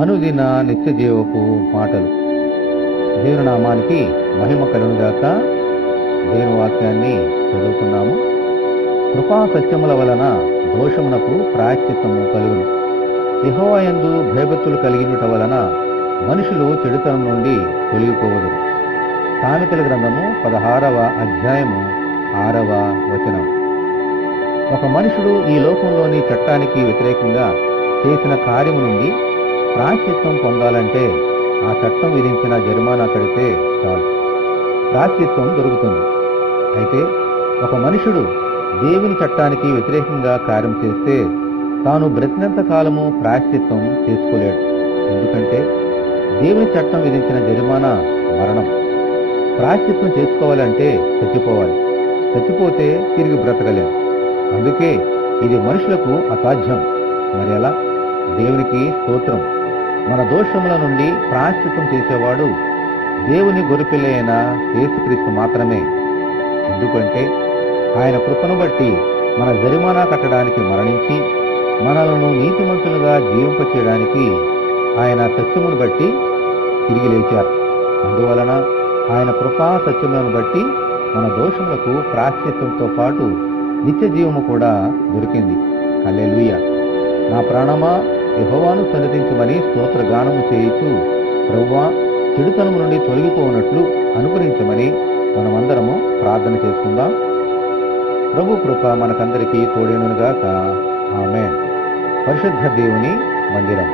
అనుదిన నిత్య జీవపు మాటలు. దేవుని నామానికి మహిమ కలుగుగాక. దేవుని వాక్యాన్ని చదువుకున్నాము. కృపా సత్యముల వలన దోషమునకు ప్రాయశ్చిత్తము కలుగును. యెహోవా యందు భయభక్తులు కలిగినట వలన మనుషులు చెడుతనం నుండి తొలగిపోవదు. సామెతల గ్రంథము 16వ అధ్యాయము 6వ వచనం. ఒక మనుషుడు ఈ లోకంలోని చట్టానికి వ్యతిరేకంగా చేసిన కార్యము నుండి ప్రాయశ్చిత్తం పొందాలంటే ఆ చట్టం విధించిన జరిమానా కడితే చాలు, ప్రాయశ్చిత్తం దొరుకుతుంది. అయితే ఒక మనుషుడు దేవుని చట్టానికి వ్యతిరేకంగా కార్యం చేస్తే తాను బ్రతినంత కాలము ప్రాయశ్చిత్తం చేసుకోలేడు. ఎందుకంటే దేవుని చట్టం విధించిన జరిమానా మరణం. ప్రాయశ్చిత్తం చేసుకోవాలంటే చచ్చిపోవాలి. చచ్చిపోతే తిరిగి బ్రతకలేం. అందుకే ఇది మనుషులకు అసాధ్యం. మరి ఎలా? దేవునికి స్తోత్రం. మన దోషముల నుండి ప్రాయశ్చిత్తం చేసేవాడు దేవుని గొర్రెపిల్ల అయిన యేసుక్రీస్తు మాత్రమే. ఎందుకంటే ఆయన కృపను బట్టి మన జరిమానా కట్టడానికి మరణించి మనలను నీతిమంతులుగా జీవింపచేయడానికి ఆయన సత్యమును బట్టి తిరిగి లేచారు. అందువలన ఆయన కృపా సత్యములను బట్టి మన దోషములకు ప్రాయశ్చిత్తంతో పాటు నిత్య జీవము కూడా దొరికింది. హల్లెలూయా. నా ప్రాణమా యెహోవాను సన్నిధించమని స్తోత్ర గానము చేయుచు, ప్రభువా చెడుతనము నుండి తొలగిపోనట్లు అనుగ్రహించమని మనమందరము ప్రార్థన చేసుకుందాం. ప్రభు కృప మనకందరికీ తోడేనుగాక. ఆమేన్. పరిశుద్ధ దేవుని మందిరం.